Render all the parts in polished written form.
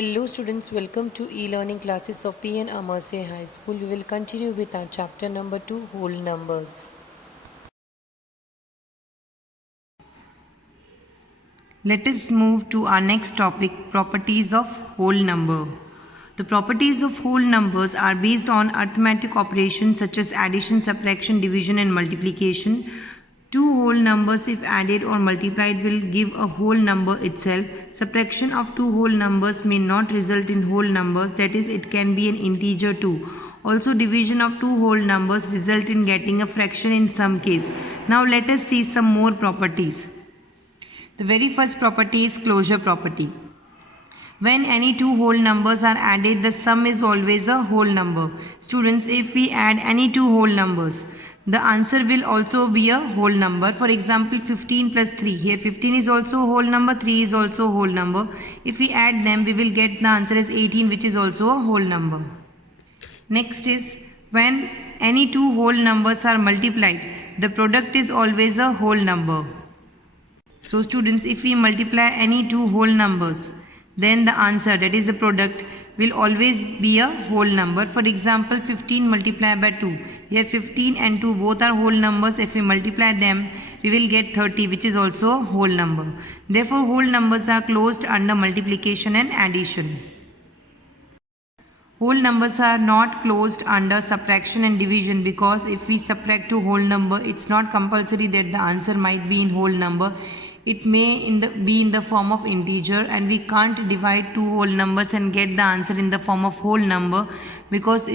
Hello students, welcome to e-learning classes of PN Amerse High School. We will continue with our chapter number 2, whole numbers. Let us move to our next topic, properties of whole number. The properties of whole numbers are based on arithmetic operations such as addition, subtraction, division and multiplication. Two whole numbers if added or multiplied will give a whole number itself. Subtraction of two whole numbers may not result in whole numbers, that is, it can be an integer too. Also, division of two whole numbers result in getting a fraction in some case. Now let us see some more properties. The very first property is closure property. When any two whole numbers are added, the sum is always a whole number. Students, if we add any two whole numbers, the answer will also be a whole number. For example, 15 plus 3. Here 15 is also a whole number, 3 is also a whole number. If we add them, we will get the answer as 18, which is also a whole number. Next is when any two whole numbers are multiplied, the product is always a whole number. So students, if we multiply any two whole numbers, then the answer, that is the product, will always be a whole number. For example, 15 multiplied by 2. Here 15 and 2 both are whole numbers. If we multiply them, we will get 30, which is also a whole number. Therefore, whole numbers are closed under multiplication and addition. Whole numbers are not closed under subtraction and division, because if we subtract two whole number, it's not compulsory that the answer might be in whole number. It may be in the form of integer, and we can't divide two whole numbers and get the answer in the form of whole number, because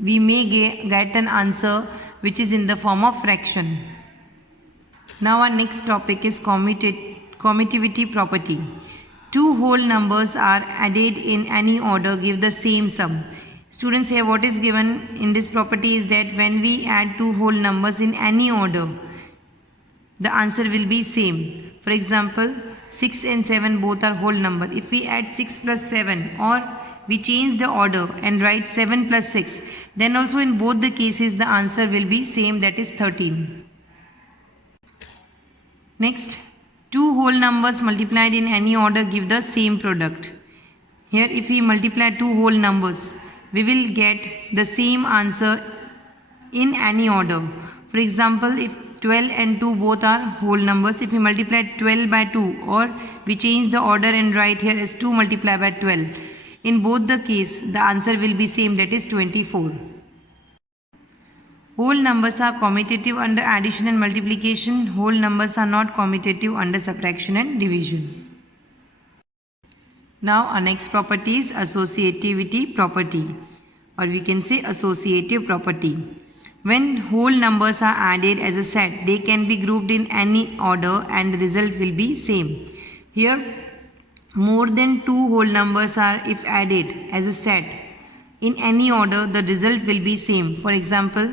we may get an answer which is in the form of fraction. Now our next topic is commutativity property. Two whole numbers are added in any order give the same sum. Students, here what is given in this property is that when we add two whole numbers in any order, the answer will be same. For example, 6 and 7 both are whole number. If we add 6 plus 7, or we change the order and write 7 plus 6, then also in both the cases the answer will be same, that is 13. Next, two whole numbers multiplied in any order give the same product. Here if we multiply two whole numbers, we will get the same answer in any order. For example, if 12 and 2 both are whole numbers, if we multiply 12 by 2, or we change the order and write here as 2 multiplied by 12, in both the case the answer will be same, that is 24. Whole numbers are commutative under addition and multiplication. Whole numbers are not commutative under subtraction and division. Now our next property is associativity property, or we can say associative property. When whole numbers are added as a set, they can be grouped in any order and the result will be same. Here more than two whole numbers are if added as a set in any order, the result will be same. For example,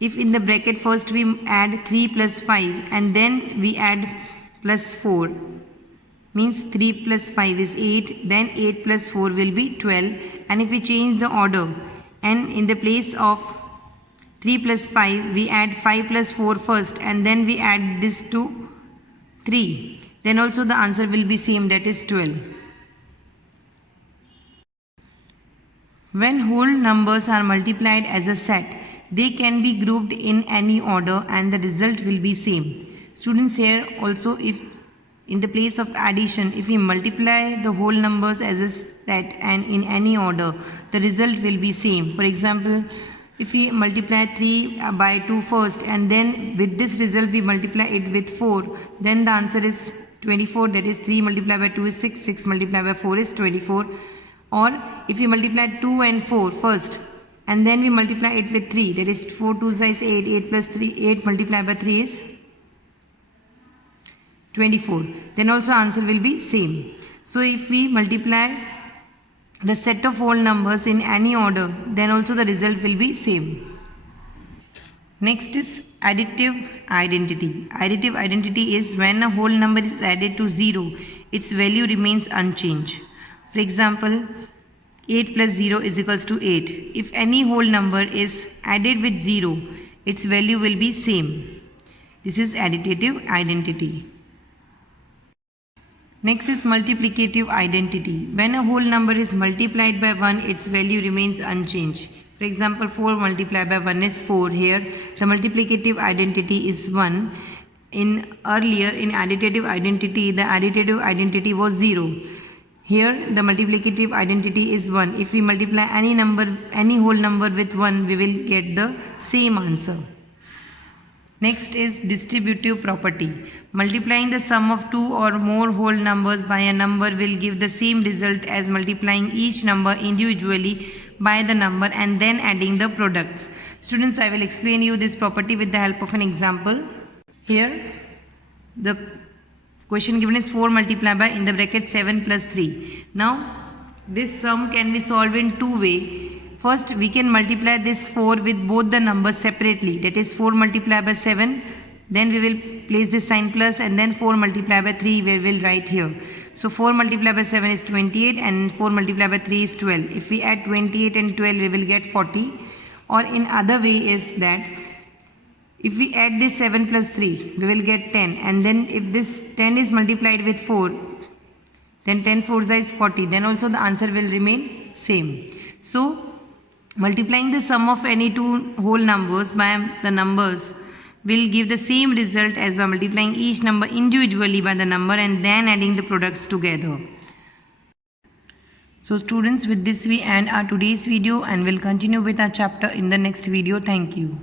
if in the bracket first we add 3 plus 5 and then we add plus 4, means 3 plus 5 is 8, then 8 plus 4 will be 12, and if we change the order and in the place of 3 plus 5 we add 5 plus 4 first and then we add this to 3, then also the answer will be same, that is 12. When whole numbers are multiplied as a set, they can be grouped in any order and the result will be same. Students, here also if in the place of addition, if we multiply the whole numbers as a set and in any order, the result will be same. For example, if we multiply 3 by 2 first and then with this result we multiply it with 4, then the answer is 24, that is 3 multiplied by 2 is 6, 6 multiplied by 4 is 24. Or if we multiply 2 and 4 first and then we multiply it with 3, that is 4 2 is 8, 8 plus 3, 8 multiplied by 3 is 24, then also answer will be same. So if we multiply the set of whole numbers in any order, then also the result will be same. Next is additive identity. Additive identity is when a whole number is added to 0, its value remains unchanged. For example, 8 plus 0 is equals to 8. If any whole number is added with 0, its value will be same. This is additive identity. Next is multiplicative identity. When a whole number is multiplied by 1, its value remains unchanged. For example, 4 multiplied by 1 is 4. Here, the multiplicative identity is 1. In additive identity, the additive identity was 0. Here, the multiplicative identity is 1. If we multiply any whole number with 1, we will get the same answer. Next is distributive property. Multiplying the sum of two or more whole numbers by a number will give the same result as multiplying each number individually by the number and then adding the products. Students, I will explain you this property with the help of an example. Here, the question given is 4 multiplied by in the bracket 7 plus 3. Now, this sum can be solved in two ways. First, we can multiply this 4 with both the numbers separately. That is 4 multiplied by 7. Then we will place this sign plus and then 4 multiplied by 3 we will write here. So 4 multiplied by 7 is 28 and 4 multiplied by 3 is 12. If we add 28 and 12 we will get 40. Or in other way is that if we add this 7 plus 3 we will get 10. And then if this 10 is multiplied with 4, then 10 4 is 40. Then also the answer will remain same. So multiplying the sum of any two whole numbers by the numbers will give the same result as by multiplying each number individually by the number and then adding the products together. So students, with this we end our today's video and will continue with our chapter in the next video. Thank you.